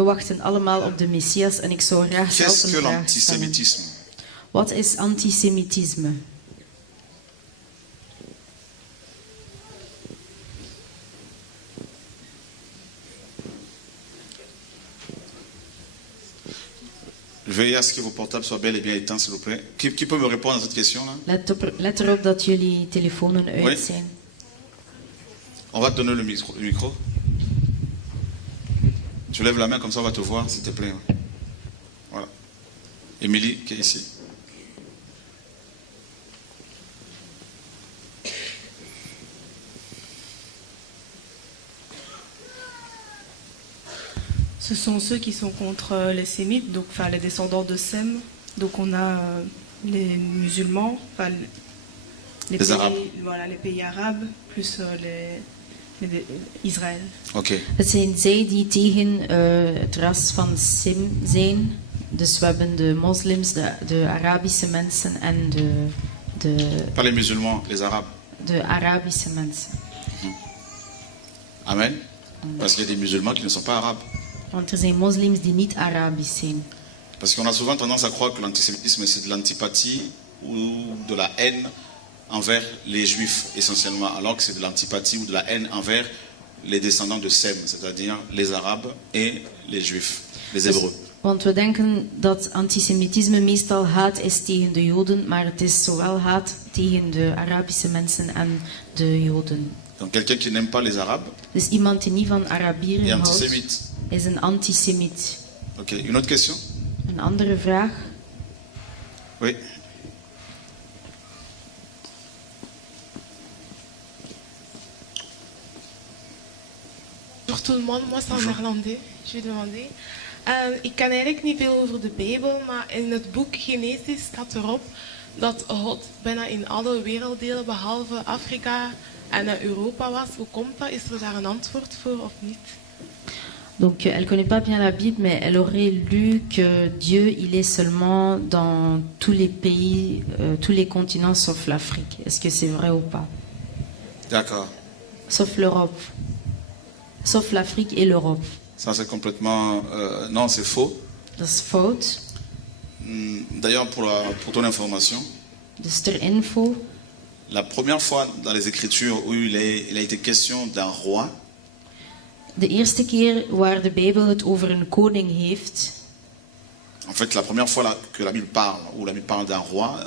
We wachten allemaal op de Messias en ik zou graag zelf Qu'est-ce een que vraag l'antisémitisme? stellen. Wat is antisemitisme? Veuillez à ce que vos portables soient bel et bien éteints, s'il vous plaît. Qui peut me répondre à cette question-là? Let erop dat jullie telefoons uit Oui. zijn. On va te donner le micro. Tu lèves la main comme ça, on va te voir, s'il te plaît. Voilà. Émilie, qui est ici. Ce sont ceux qui sont contre les sémites, donc enfin les descendants de Sem. Donc on a les musulmans, enfin Les pays, Arabes. voilà, les pays arabes, plus Israël. Ok. Het zijn zij die tegen het ras van Sim zijn. Dus we hebben de moslims, de Arabische mensen en Pas les musulmans, les arabes. de Arabische mensen. Amen. Parce qu'il y a des musulmans qui ne sont pas arabes. Want er zijn moslims die niet Arabisch zijn. Parce qu'on a souvent tendance à croire que l'antisémitisme c'est de l'antipathie ou de la haine envers les juifs essentiellement, alors que c'est de l'antipathie ou de la haine envers les descendants de Sem, c'est-à-dire les arabes et les juifs, les hébreux. Want we denken dat antisemitisme meestal haat is tegen de Joden, maar het is zowel haat tegen de Arabische mensen en de Joden. Donc quelqu'un qui n'aime pas les arabes Dus iemand die niet van Arabieren est houdt, antisémite. is een antisemiet. Ok, une autre question? Een andere vraag? Oui. Bonjour tout le monde, moi c'est en néerlandais, je vais demander. Ik ken eigenlijk niet veel over de Bijbel, maar in het boek Genesis staat erop dat God bijna in alle werelddelen behalve Afrika en Europa was. Hoe komt dat? Is er daar een antwoord voor of niet? Donc, elle connaît pas bien la Bible, mais elle aurait lu que Dieu, il est seulement dans tous les pays, tous les continents sauf l'Afrique. Est-ce que c'est vrai ou pas? D'accord. Sauf l'Europe. Sauf l'Afrique et l'Europe. Ça c'est complètement... non, c'est faux. Dat is fout. D'ailleurs, pour ton information, Dus ter info, la première fois dans les Écritures où il a été question d'un roi, de eerste keer waar de Bijbel het over een koning heeft, en fait, la première fois que la Bible parle, où la Bible parle d'un roi,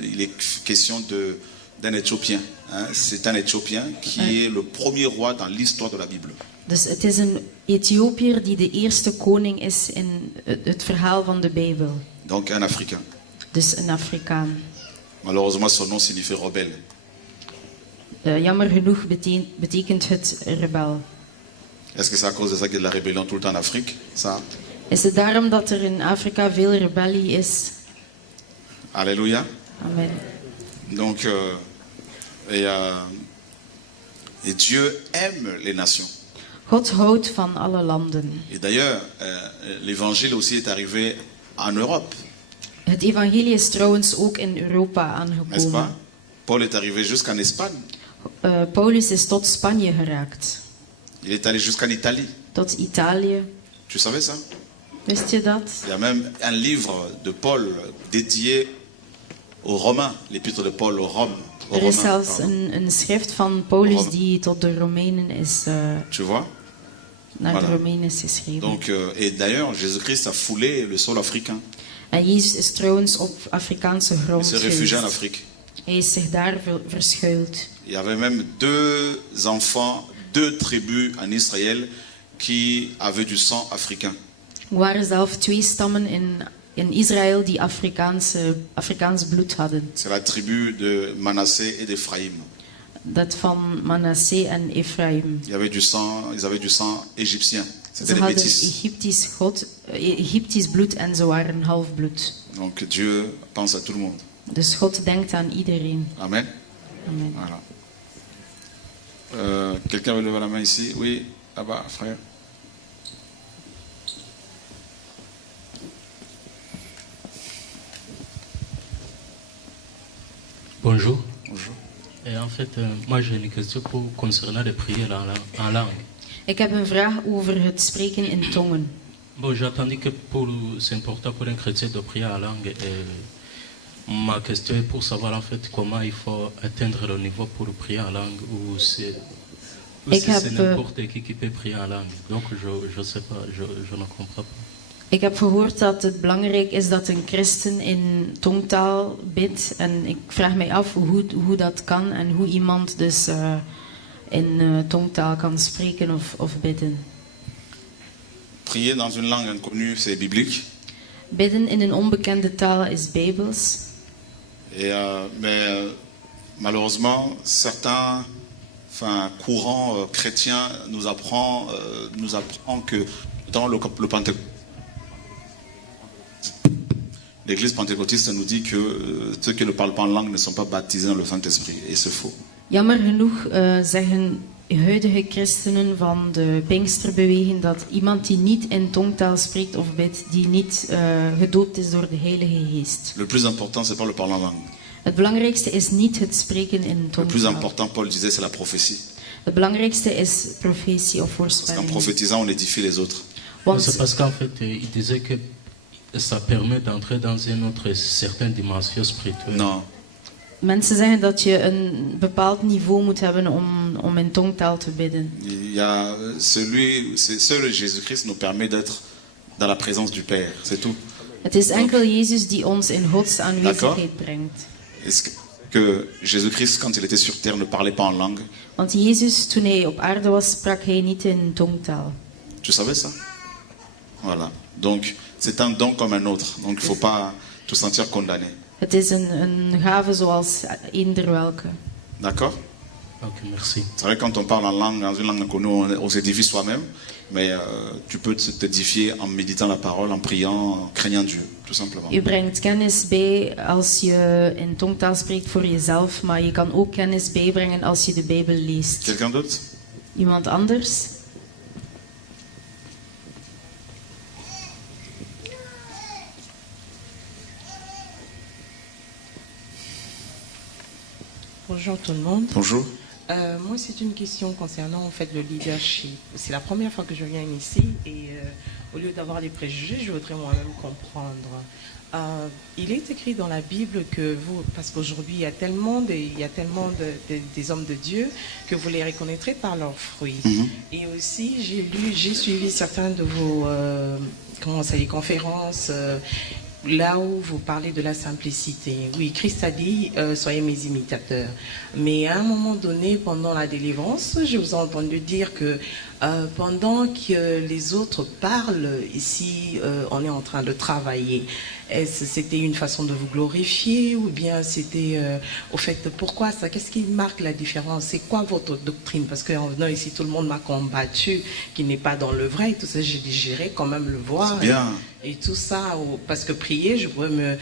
il est question d'un Éthiopien. Hein. C'est un Éthiopien qui est le premier roi dans l'histoire de la Bible. dus het is een Ethiopiër die de eerste koning is in het verhaal van de Bijbel. Donc un Africain. Dus een Afrikaan. Malheureusement, son nom signifie rebelle. Jammer genoeg betekent het rebel. Est-ce que c'est à cause de ça qu'il y a de la rébellion tout le temps en Afrique? Ça? Is het daarom dat er in Afrika veel rebellie is? Alléluia. Amen. Donc, et Dieu aime les nations. God houdt van alle landen. Et d'ailleurs, l'évangile aussi est arrivé en Europe, Het evangelie is trouwens ook in Europa n'est-ce pas? aangekomen. Paul est arrivé jusqu'en Espagne. Paulus is tot Spanje geraakt. Il est allé jusqu'en Italie. Tot Italië. Tu savais ça? Wist je dat? Il y a même un livre de Paul dédié aux Romains, l'épître de Paul aux Romains. Er is zelfs een schrift van Paulus Rome. die tot de Romeinen is, Tu vois? naar Voilà. de Romeinen is geschreven. Donc, et d'ailleurs, Jésus-Christ a foulé le sol africain. En Jezus is trouwens op Afrikaanse Il grond s'est réfugié en geweest. Afrique. Hij is zich daar verschuild. Il y avait même deux enfants, deux tribus en Israël qui avaient du sang africain. Er waren zelf 2 stammen in Israël die Afrikaans bloed hadden. C'est la tribu de Manassé et d'Éphraïm. Dat van Manasseh en Ephraim. Ils avaient du sang égyptien. C'était Ze des hadden métis. Egyptisch bloed en ze waren halfbloed. Donc Dieu pense à tout le monde. Dus God denkt aan iedereen. Amen. Amen. Voilà. Quelqu'un veut lever la main ici? Oui, là-bas, frère. Bonjour. Bonjour. Et en fait, moi j'ai une question concernant les prières en langue. Ik heb een vraag over het spreken in tongen. Bon, j'ai entendu que c'est important pour un chrétien de prier en langue. Et ma question est pour savoir en fait comment il faut atteindre le niveau pour prier en langue ou si c'est n'importe qui peut prier en langue. Donc je sais pas, je ne comprends pas. Ik heb gehoord dat het belangrijk is dat een christen in tongtaal bidt. En ik vraag mij af hoe dat kan en hoe iemand dus in tongtaal kan spreken of bidden. Prier dans une langue inconnue, c'est biblique. Bidden in een onbekende taal is bijbels. Mais malheureusement, certains courants chrétiens nous apprend que dans le Pentecôte, l'Église pentecôtiste nous dit que ceux qui ne parlent pas en langue ne sont pas baptisés dans le Saint-Esprit. Et c'est faux. Jammer genoeg zeggen huidige christenen van de Pinksterbeweging dat iemand die niet in tongtaal spreekt of bidt, die niet gedoopt is door de Heilige Geest. Le plus important, c'est pas le parler en langue. Het belangrijkste is niet het spreken in Le plus tongtaal. important, Paul disait, c'est la prophétie. Het belangrijkste is profetie of Parce qu'en voorspelling. prophétisant, on édifie les autres. Want C'est parce qu'en fait, il disait que ça permet d'entrer dans une autre certaine dimension spirituelle. Non. mensen zeggen dat je een bepaald niveau moet hebben om in tongtaal te bidden. Il y a seul Jésus-Christ nous permet d'être dans la présence du Père, c'est tout. Het is enkel Jezus die ons in Gods aanwezigheid brengt. Est-ce que Jésus-Christ, quand il était sur terre, ne parlait pas en langue? Want Jezus, toen hij op aarde was, sprak hij niet in tongtaal. Tu savais ça? Voilà. Donc, c'est un don comme un autre. Donc, il ne faut pas te sentir condamné. Het is een gave zoals eender welke. D'accord? Ok, merci. C'est vrai que quand on parle en langue, dans une langue inconnue, on s'édifie soi-même. Mais tu peux t'édifier en méditant la parole, en priant, en craignant Dieu, tout simplement. Je brengt kennis bij als je in tongtaal spreekt voor jezelf, maar je kan ook kennis bijbrengen als je de Bijbel leest. Quelqu'un d'autre? Iemand anders? Bonjour tout le monde. Bonjour. Moi, c'est une question concernant en fait le leadership. C'est la première fois que je viens ici et au lieu d'avoir des préjugés, je voudrais moi-même comprendre. Il est écrit dans la Bible que vous, parce qu'aujourd'hui il y a tellement des hommes de Dieu que vous les reconnaîtrez par leurs fruits. Et aussi, j'ai suivi certains de vos conférences. Là où vous parlez de la simplicité. Oui, Christ a dit, soyez mes imitateurs. Mais à un moment donné, pendant la délivrance, je vous ai entendu dire que pendant que les autres parlent, ici, on est en train de travailler. Est-ce que c'était une façon de vous glorifier ou bien c'était, au fait, pourquoi ça? Qu'est-ce qui marque la différence? C'est quoi votre doctrine? Parce qu'en venant ici, tout le monde m'a combattu, qui n'est pas dans le vrai, et tout ça, j'ai dit, j'irai quand même le voir. Bien. Et tout ça, parce que prier, je pourrais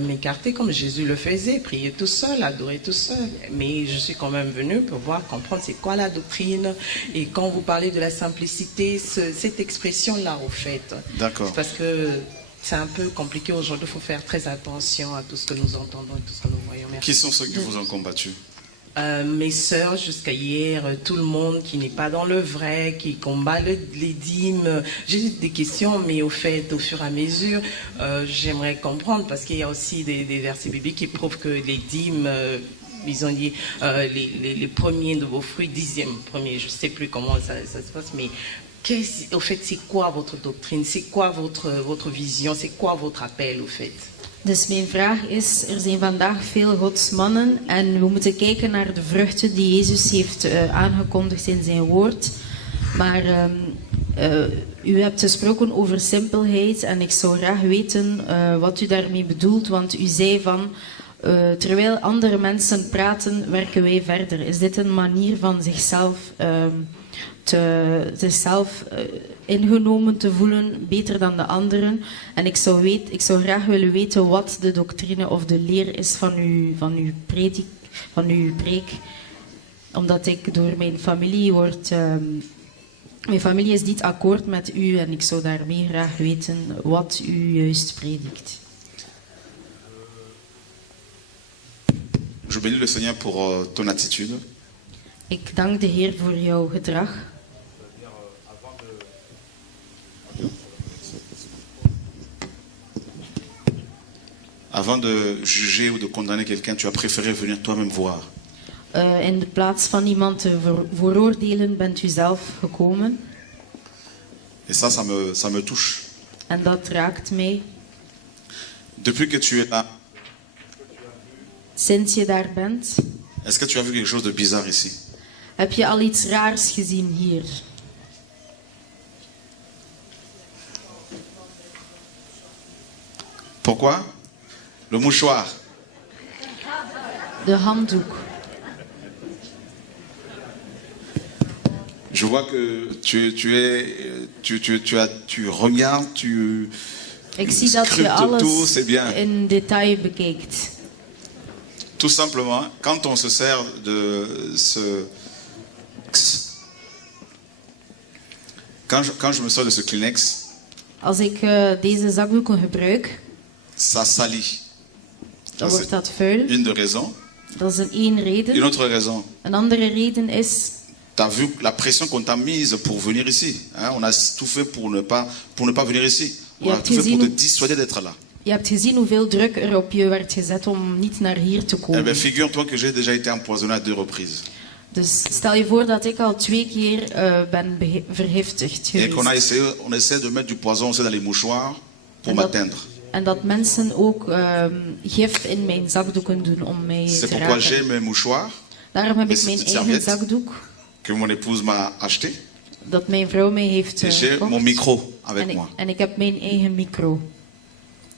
m'écarter comme Jésus le faisait, prier tout seul, adorer tout seul. Mais je suis quand même venue pour voir, comprendre c'est quoi la doctrine. Et quand vous parlez de la simplicité, cette expression-là, au fait. D'accord. C'est parce que c'est un peu compliqué aujourd'hui, il faut faire très attention à tout ce que nous entendons et tout ce que nous voyons. Merci. Qui sont ceux qui vous ont combattu? Mes sœurs jusqu'à hier, tout le monde qui n'est pas dans le vrai, qui combat les dîmes. J'ai des questions, mais au fait, au fur et à mesure, j'aimerais comprendre, parce qu'il y a aussi des versets bibliques qui prouvent que les dîmes, ils ont dit les premiers de vos fruits, 10e premier, je ne sais plus comment ça se passe, mais au fait, c'est quoi votre doctrine? C'est quoi votre vision? C'est quoi votre appel, au fait? Dus mijn vraag is, er zijn vandaag veel godsmannen en we moeten kijken naar de vruchten die Jezus heeft aangekondigd in zijn woord. Maar u hebt gesproken over simpelheid en ik zou graag weten wat u daarmee bedoelt, want u zei van, terwijl andere mensen praten, werken wij verder. Is dit een manier van zichzelf zichzelf ingenomen te voelen, beter dan de anderen? En ik zou graag willen weten wat de doctrine of de leer is van uw preek. Omdat ik door mijn familie mijn familie is niet akkoord met u en ik zou daarmee graag weten wat u juist predikt. Je bénis le Seigneur pour ton attitude. Ik dank de Heer voor jouw gedrag. Avant de juger ou de condamner quelqu'un, tu as préféré venir toi-même voir. In de plaats van iemand te veroordelen, bent u zelf gekomen. Et ça me touche. En dat raakt mij. Depuis que tu es là, Sinds je daar bent, est-ce que tu as vu quelque chose de bizarre ici? heb je al iets raars gezien hier. Pourquoi? Le mouchoir. De handdoek. Je vois que tu regardes, tu Ik zie dat je scrutes tout, alles c'est bien. in detail bekijkt. Tout simplement, quand on se sert de ce... Quand je me sers de ce Kleenex, Als ik deze zakdoeken gebruik, ça salit. dan Ça, wordt dat vuil. une de raison. Dat is één Une reden. autre raison, Een andere reden is, tu as vu la pression qu'on t'a mise pour venir ici. Hein? On a tout fait pour ne pas venir ici. On Je a hebt tout fait pour te gezien- dissuader d'être là. je hebt gezien hoeveel druk er op je werd gezet om niet naar hier te Eh komen. bien, figure-toi que j'ai déjà été empoisonné à 2 reprises. Dus stel je voor dat ik al 2 keer ben vergiftigd Et qu'on a geweest. on essaie de mettre du poison aussi dans les mouchoirs pour En dat, m'atteindre. en dat mensen ook gif in mijn zakdoeken doen om mij C'est te pourquoi j'ai raken. mes mouchoirs Daarom heb ik Des mijn petites eigen serviettes. zakdoek, que mon épouse m'a acheté. dat mijn vrouw mij heeft Et j'ai gekocht. mon micro avec moi. En ik heb mijn eigen micro.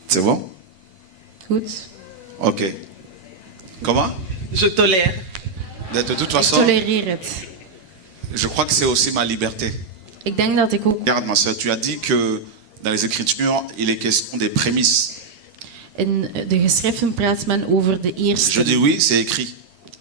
C'est bon? Goed? Ok. Comment? Je tolère. De toute Ik façon, tolereer het. je crois que c'est aussi ma liberté. Ik denk dat ik ook Regarde ma soeur, tu as dit que dans les Écritures, il est question des prémices. in de geschriften praat men over de Je dis eerste. oui, c'est écrit.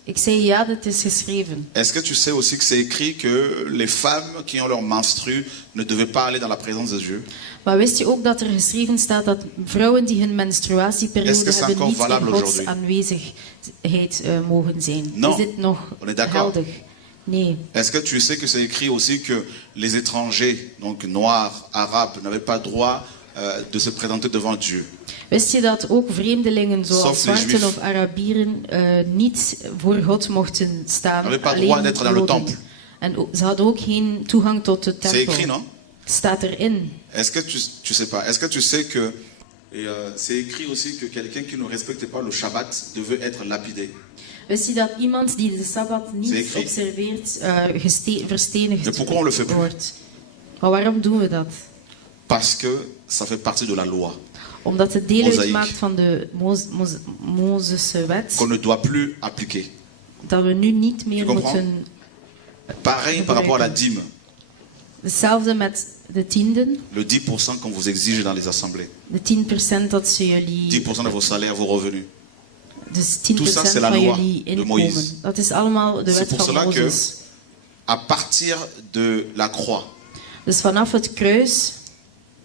Ik zei ja, dat is geschreven. Est-ce que tu sais aussi que c'est écrit que les femmes qui ont leur menstru ne devaient pas aller dans la présence de Dieu? Maar wist je ook dat er geschreven staat dat vrouwen die hun Est-ce menstruatieperiode que c'est hebben encore niet in valable Gods aujourd'hui? aanwezigheid mogen zijn? Non. Is dit nog On est d'accord. geldig? Nee. Est-ce que tu sais que c'est écrit aussi que les étrangers, donc noirs, arabes, n'avaient pas droit de se présenter devant Dieu? Wist je dat ook vreemdelingen zoals Sauf les zwarten Juifs. of Arabieren niet voor God mochten staan? N'avaient pas alleen droit d'être dans le Joden. temple. En ze hadden ook geen toegang tot de C'est tempel. écrit, non? Staat erin. Est-ce que tu sais pas? Est-ce que tu sais que c'est écrit aussi que quelqu'un qui ne respectait pas le Shabbat devait être lapidé? Wist je dat iemand die de Sabbat C'est niet écrit. observeert, verstenigd Mais pourquoi on le fait plus? wordt? Maar waarom doen we dat? Parce que ça fait partie de la loi. Omdat het deel Mozaïek. uitmaakt van de Mozese wet, Qu'on ne doit plus appliquer. dat we nu niet meer Tu comprends? moeten... Pareil par rapport à la dîme. Hetzelfde met de tienden, Le 10% qu'on vous exige dans les assemblées. de 10% dat ze jullie... 10% de vos salaires, vos revenus. Dus 10% Tout ça, c'est la van loi jullie de inkomen. Moïse. Dat is allemaal de C'est wet pour van cela que- Mozes. À partir de la croix Dus vanaf het kruis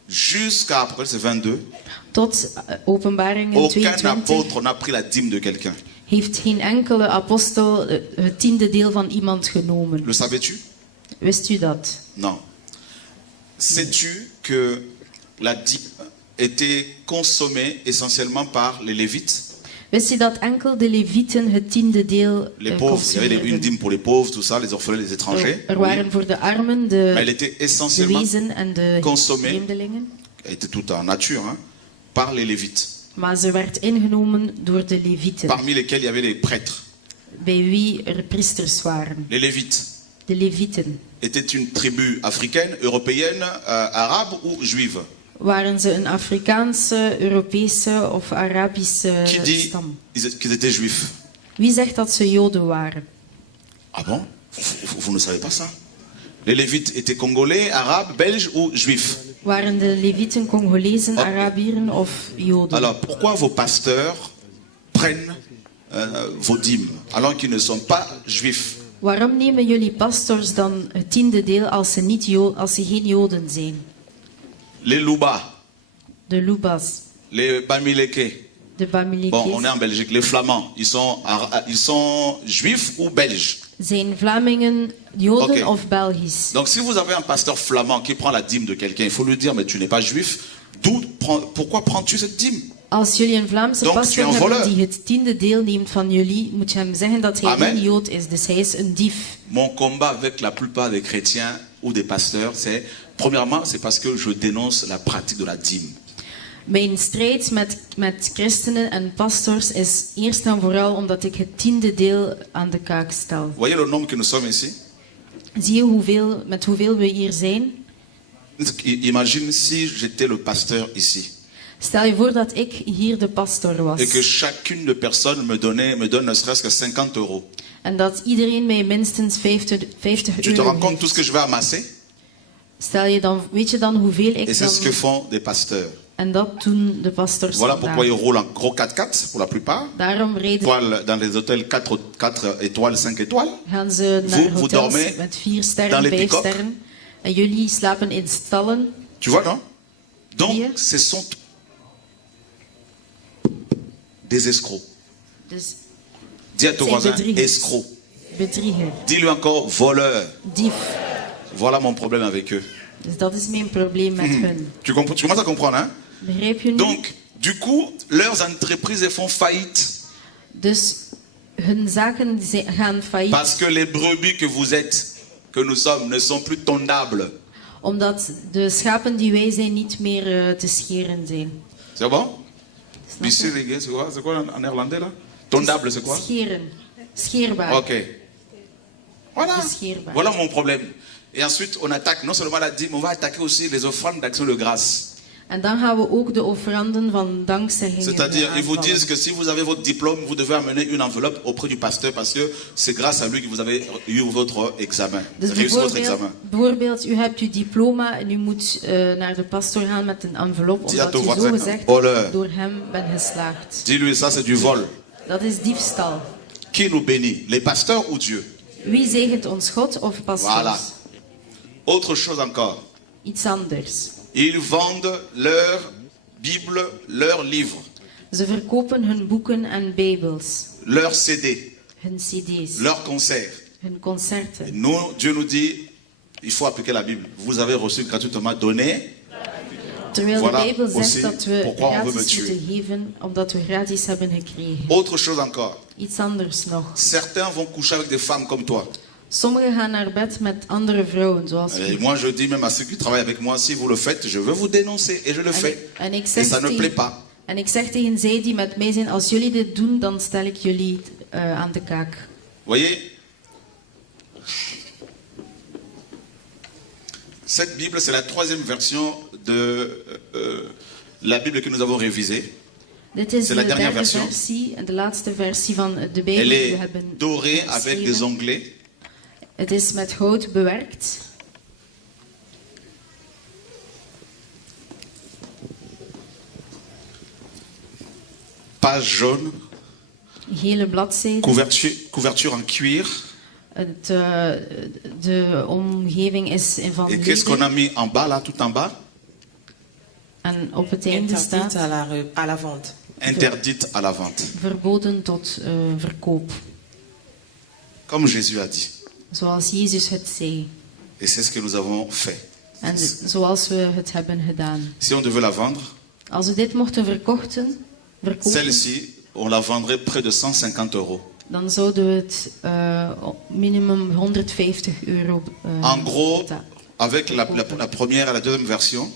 jusqu'à Apocalypse 22, tot Openbaringen aucun 22 apôtre n'a pris la dîme de quelqu'un. heeft geen enkele apostel het tiende deel van iemand genomen. Le savais-tu? Wist u dat? Non. Sais-tu que la dîme était consommée essentiellement par les Lévites? Wist je dat enkel de Levieten het tiende deel Les pauvres, il y avait une consumeerden? dîme pour les pauvres, tout ça, les orphelins, les étrangers. Er Oui. waren voor de armen, Mais elle de était essentiellement, wezen en de consommée. vreemdelingen. elle était toute en nature, hein, par les Lévites, Maar ze werd ingenomen door de Levieten, parmi lesquels il y avait les prêtres. bij wie er priesters waren. Les Lévites De Levieten. étaient une tribu africaine, européenne, arabe ou juive. Waren ze een Afrikaanse, Europese of Arabische Qui dit stam? qu'ils étaient juifs? Wie zegt dat ze Joden waren? Ah bon? Vous ne savez pas ça? Les Lévites étaient congolais, arabes, belges ou juifs? Waren de Levieten Congolezen, Oh. Arabieren of Joden? Alors pourquoi vos pasteurs prennent vos dîmes alors qu'ils ne sont pas juifs? Waarom nemen jullie pastors dan het tiende deel als ze, als ze geen Joden zijn? Les Louba, De Lubas, les Bamileke. de Bamilikes. Bon, on est en Belgique. Les Flamands, ils sont juifs ou belges? Zijn Vlamingen Joden Oké. of Belgisch? Donc si vous avez un pasteur flamand qui prend la dîme de quelqu'un, il faut lui dire, mais tu n'es pas juif. Pourquoi prends-tu cette dîme? Als jullie een Vlaamse Donc, tu es pastor un hebben voleur. die het 10e deel neemt van jullie, moet je hem zeggen dat hij Amen. een Jood is, dus hij is een dief. Mon combat avec la plupart des chrétiens ou des pasteurs, c'est, premièrement, c'est parce que je dénonce la pratique de la dîme. Mijn strijd met christenen en pastors is eerst en vooral omdat ik het 10e deel aan de kaak stel. Vous voyez le nombre que nous sommes ici? Zie je met hoeveel we hier zijn? Imagine si j'étais le pasteur ici Stel je voor dat ik hier de pastor was. et que chacune de personnes me donne ne serait-ce que 50 €. En dat iedereen mij minstens 50 Tu te euro rends compte tout ce que geeft. je vais amasser? Weet je dan hoeveel Et ik c'est ce que dan... font des pasteurs. En dat doen de pastors Voilà pourquoi ils vandaag. roulent en gros 4x4 pour la plupart. Daarom Dans les hôtels 4 étoiles, 5 étoiles. gaan ze naar Vous hotels dormez met 4 dans sterren, les 5 pick-up. sterren. En jullie slapen in stallen. Tu vois, non? Donc, Bien. ce sont des escrocs. Dus Dis à ton C'est voisin, bedriegers. escroc. bedrieger, Dis-lui encore, voleur. dief. Voilà mon problème avec eux. Dus dat is mijn probleem met hun. Tu commences à comprendre, hein? Begrijp je nu? Donc, du coup, leurs entreprises font faillite Dus hun zaken gaan failliet. parce que les brebis que vous êtes, que nous sommes, ne sont plus tondables. Omdat de schapen die wij zijn niet meer te scheren zijn. C'est bon? Snap Ici, je? les gars, c'est quoi en néerlandais là? Tondable, c'est quoi? Scheren. Scheerbaar. Ok. Voilà. Beschikbaar. Voilà mon problème. Et ensuite, on attaque non seulement la dîme, on va attaquer aussi les offrandes d'action de grâce. En dan gaan we ook de offeranden van dankzeggingen C'est-à-dire, ils vous aanvallen. disent que si vous avez votre diplôme, vous devez amener une enveloppe auprès du pasteur parce que c'est grâce à lui que vous avez eu votre examen. Dus Réussi votre examen. bijvoorbeeld, u hebt uw diploma en u moet naar de pastor gaan met een envelop, Dis à omdat ton u voisin, zogezegd voleur. door hem bent geslaagd. Dis-lui, ça c'est du vol. Dat is diefstal. Qui nous bénit? Les pasteurs ou Dieu? Wie zegent ons, God of pastors? Voilà. Autre chose encore. Iets anders. Ils vendent leur Bible, leurs livres, Ze verkopen hun boeken en bijbels, leurs CD, hun cd's, leurs concerts. hun Et concerten. nous, Dieu nous dit, il faut appliquer la Bible. Vous avez reçu gratuitement donné. Terwijl Voilà de Bijbel aussi zegt dat we pourquoi on veut me gratis tuer. moeten geven, omdat we gratis hebben gekregen. Autre chose encore. Iets anders nog. Certains vont coucher avec des femmes comme toi. Sommigen gaan naar bed met andere vrouwen, zoals Et u. moi, je dis même à ceux qui travaillent avec moi, si vous le faites, je veux vous dénoncer. Et je le fais. En ik Et zeg ça ne plaît tegen, pas. en ik zeg tegen zij die met mij zijn, als jullie dit doen, dan stel ik jullie aan de kaak. Voyez, cette Bible, c'est la 3e version de la Bible que nous avons révisée. Dit is C'est de la dernière derde version. versie en de laatste versie van de Bijbel Elle die we est hebben dorée avec des geschreven. onglets. Het is met goud bewerkt. Page jaune. Gele bladzijden. Couverture en cuir. De omgeving is van Et qu'est-ce qu'on leder. a mis en bas, là, tout en bas? En op het einde Interdite staat à la vente. Interdite à la vente. verboden tot verkoop. Comme Jésus a dit. Zoals Jezus het zei. Et c'est ce que nous avons fait. En zoals we het hebben gedaan. Si on devait la vendre, Als we dit mochten verkopen, celle-ci, on la vendrait près de 150 €. dan zouden we het minimum 150 euro En gros, betalen. avec la première et la deuxième version,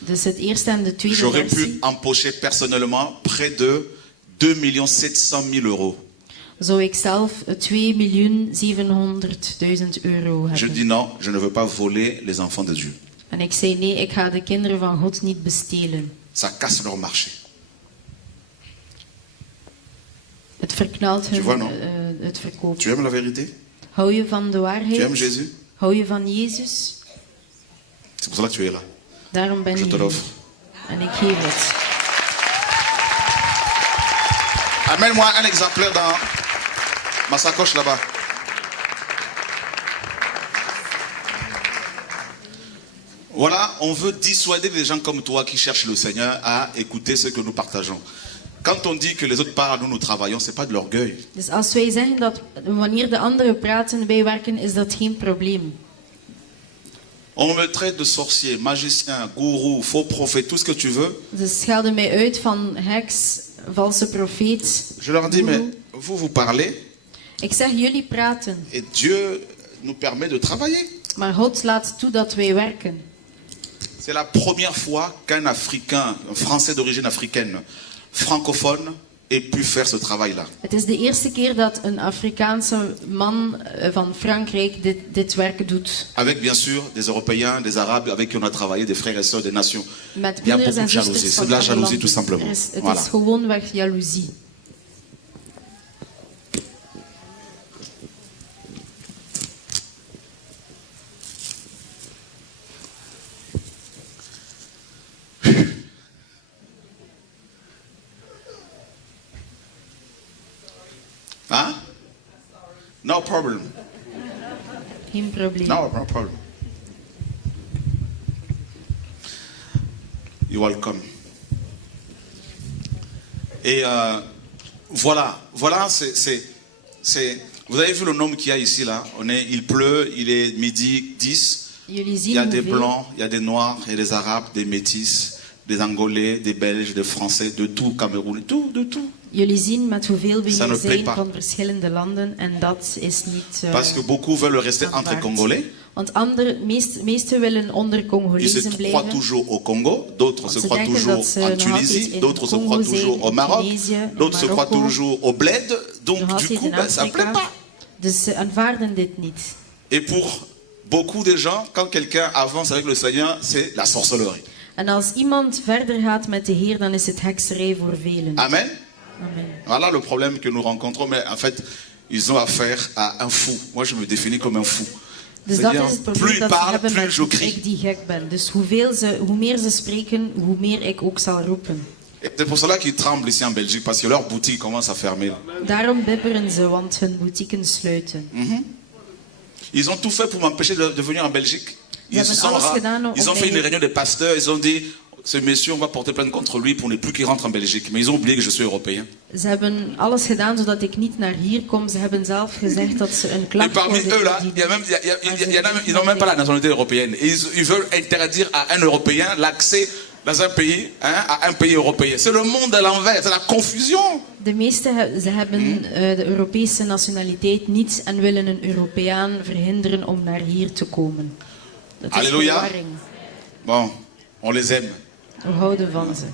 Dus het eerste en de tweede j'aurais pu versie empocher personnellement près de 2 700 000 €. zou ik zelf 2.700.000 euro Je hebben. dis non, je ne veux pas voler les enfants de Dieu. En ik zei nee, ik ga de kinderen van God niet bestelen. Ça casse leur marché. Het verknalt hun Tu vois, non? het verkoop. Tu aimes la vérité? Hou je van de Tu aimes waarheid? Jésus? Hou je van Jezus? C'est pour cela que tu es là. Daarom ben Je je te hier. l'offre. En ik geef het. Amène-moi un exemplaire dans ma sacoche là-bas. Voilà, on veut dissuader les gens comme toi qui cherchent le Seigneur à écouter ce que nous partageons. Quand on dit que les autres parlent, nous travaillons, c'est pas de l'orgueil. Dus als wij zeggen dat wanneer de anderen praten, wij werken, is dat geen probleem. On me traite de sorcier, magicien, gourou, faux prophète, tout ce que tu veux. Ze schelden mij uit van heks, valse profeet. Je leur dis, mais goeroe. vous parlez Ik zeg, jullie praten, et Dieu nous permet de travailler. maar God laat toe dat wij werken. C'est la première fois qu'un Africain, un Français d'origine africaine, francophone, ait pu faire ce travail-là. Het is de eerste keer dat een Afrikaanse man van Frankrijk dit werk doet. Avec bien sûr des Européens, des Arabes avec qui on a travaillé, des frères et sœurs, des nations. Met Il y a broeders beaucoup en de jalousie. zusters C'est van de la alle jalousie tout landen. simplement. Het Voilà. is gewoonweg jaloezie. Hein? No problem. Geen probleem. No problem. You're welcome. Et voilà, vous avez vu le nombre qu'il y a ici là. Il pleut, il est midi 10. Jullie Il zien y a des hoeveel- blancs, il y a des noirs, il y a des arabes, des métis, des angolais, des belges, des français, de tout, Cameroun, de tout. Jullie zien met hoeveel we Ça hier ne plaît zijn pas. van verschillende landen en dat is niet Parce que beaucoup veulent rester entre aanvaard. Congolais. Want meesten willen onder Ils se Congolezen croient blijven. toujours au Congo, d'autres Want se ze croient denken toujours dat ze en nog altijd Tunisie, in d'autres se Congo croient zijn, toujours au in Maroc, Tunesië, in d'autres se croient Marokko, toujours au bled. Donc nog du altijd coup, in ben, ça ne plaît Afrika. pas. Dus ze aanvaarden dit niet. Et pour beaucoup de gens, quand quelqu'un avance avec le Seigneur, c'est la sorcellerie. En als iemand verder gaat met de Heer, dan is het hekserij voor velen. Amen. Amen. Voilà le problème que nous rencontrons, mais en fait, ils ont affaire à un fou. Moi, je me définis comme un fou. Dus dat C'est-à-dire, is het plus probleem ils dat ze parlent, hebben plus met je ik crie. die gek ben. Dus hoe meer ze spreken, hoe meer ik ook zal roepen. Et c'est pour cela qu'ils tremblent ici en Belgique, parce que leur boutique commence à fermer. Là. Daarom bibberen ze, want hun boutiquen sluiten. Ils ont tout fait pour m'empêcher de venir en Belgique. Ils, hebben alles gedaan om ils ont fait mij- une réunion des pasteurs, ils ont dit, ce monsieur, on va porter plainte contre lui pour ne plus qu'il rentre en Belgique. Mais ils ont oublié que je suis européen. Ze hebben alles gedaan zodat ik niet naar hier kom. Ze hebben zelf gezegd dat ze een Et klacht parmi worden eux là, il y a même, ils n'ont même pas la nationalité européenne. Et ils veulent interdire à un Européen l'accès dans un pays, hein, à un pays européen. C'est le monde à l'envers, c'est la confusion. De meesten ze hebben de Europese nationaliteit niet en willen een Europeaan verhinderen om naar hier te komen. Dat is Halleluja. verwarring. Bon, on les aime. We houden van ze.